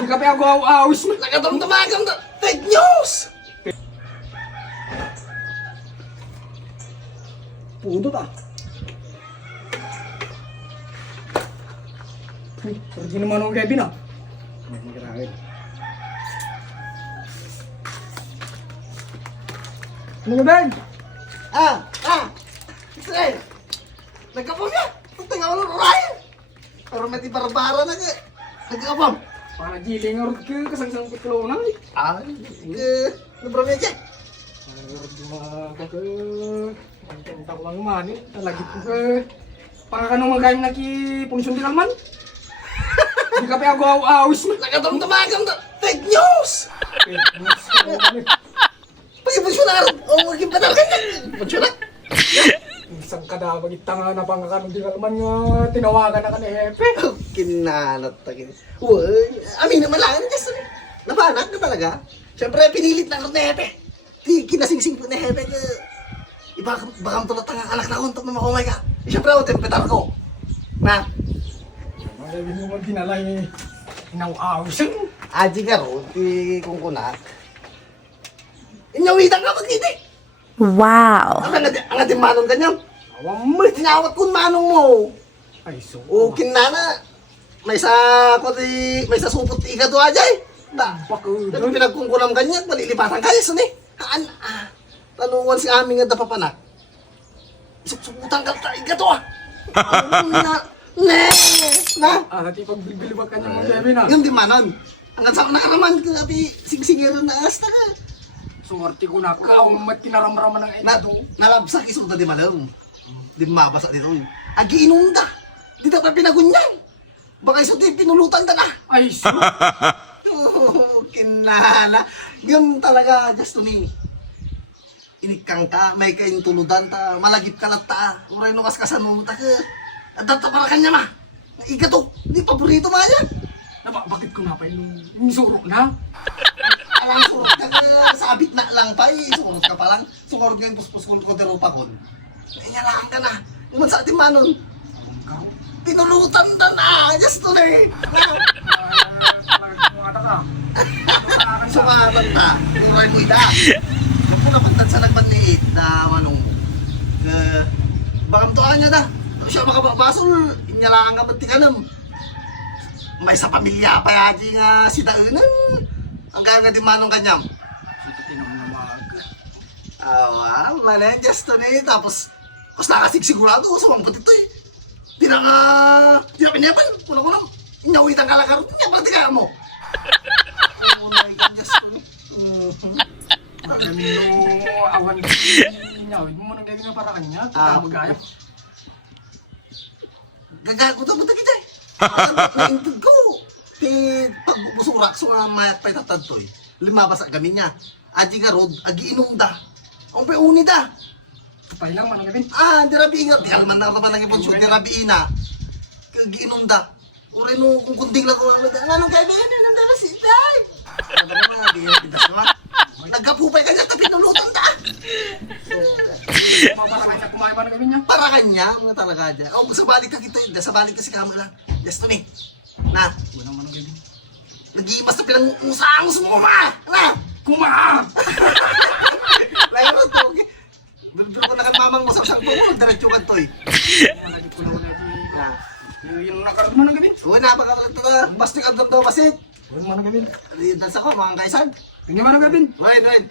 Hindi ka pa ako awis mo. Nakatamtamagang na fake news! Pudot ah. Uy, pergi naman ako Kevin ah. Grabe. Ano ka Ben? Israel! Nagkapon niya! Tingnan ko ng Ryan! Pero may tibarbara na ka. Nagkapon! Para giling orod ka kasang-sang pitlo na eh. Nabro niya dyan! Orod mga ka. Ang kanta ko lang man eh. Talagit ko ka. Pangakanong magayon na ki punisyon din naman. Hindi ka pa ako awis mo. Nakatamtamagang na fake news! Pag-iponsyon na ka! O, maging patal ka niya! Iponsyon na! Isang kada magita nga na pangakanong din naman nga tinawagan na ka ni Hepe. Kinanat ta kin. Uy, amin naman lang just napanak na talaga. Siyempre pinilit na ako ni Hepe. Di kinasingsing po ni Hepe ka. Ibakam tulad ang anak na untok na makumay ka. Siyempre ako tempetar ko. Na, Sabi mo man tinalay inaw-awis yun. aji ka ro, ti kung kunak. Inyawitan ka magkiti. Wow. Ang ating manong ganyan. Awang mo. Tinawat ko manong mo. Ay so. O kinana. May sa supot iga to ajay. Da. Bako. Pero pinagkungkulam ganyan, malilipatan kayo sun eh. Tanungan si aming nga dapapanak. Isuk-sukutan ka ta, iga to ah. Na. Hati pagbilbilibag ka niya mga Kevin ah. Yung di manon. Hanggang sa nakaraman ka, api singsingiran na asta ka. Suwerte ko na ka. Awang mat kinaramraman ng ito. Nalabsak isok na di malam. Di mabasa dito. Agi inunda. Di dapat pinagunyan. Baka isok di pinulutan ka na. Ay so. Oh, kinala. Yun talaga, just to me. Inikang ta, may kain tuludan ta, malagip ka lang ta. Uray no kas kasanong ta ka. At data para kanya ma. Ika to, di paborito ma yan. Bakit ko na pa yung surok na? Alam ko, sabit na lang pa eh. Sukurot ka pa lang. Sukurot nga yung puspos ko derupa ko. Inyalaan ka na. Yung sa ating manon. Pinulutan na na. Just to me. Sumabat na. Uray mo ida. Kung po napagtad sa nagpanliit na manong mo. Bakam to niya da. Siya makababasol. Inyalaan nga mantikanam. May sa pamilya pa yaji nga si Daunan. Ang gaya nga di manong kanyam. Awa, manan just to ne. Tapos nakasig-sigurado sa mga patito eh. Di na pinapan. Kulang-kulang. Inyawitan ka lang karot. Inyawitan ka mo. Oh my God, just to ne. Kami no awan niya. Mo nang galing para kanya. Magayap. Gagago to buta kita eh. Naintid ko. Pagbusurak so nga mayat pa'y tatadtoy. Limabas ang gamin niya. Aji ka rod, agi inunda. Ang peuni da. Kapay lang manang Kevin. Di rabi ingat. Di alman na ka pa nang iponsyo. Di rabi ina. Agi inunda. Uri no, kung kunting lang ko. Anong Kevin? Anong dala si Tay? Ano ba nga? Di yung pindas naman. Nagkapupay ka niya. Tapinulutan ta. Para kanya kumain manang Kevin niya. Para kanya. Mga talaga dyan. Sa balik ka kita. Sa balik ka si Kamala. Yes to me. Na. Wala manang Kevin. Nag-iimas na pinang-usang sumuma! Na! Kuma! Layo rin to, okay? Bilbil ko na kang mamang mo sa siyang tumo, diretso ka to eh. Malagit ko na wala di. Yung nakarot manang Kevin. Uy, napakakulit to na. Basting ang daw basit. Wala manang Kevin. Dance ako, mga kaisan. Hindi manang Kevin. Wait.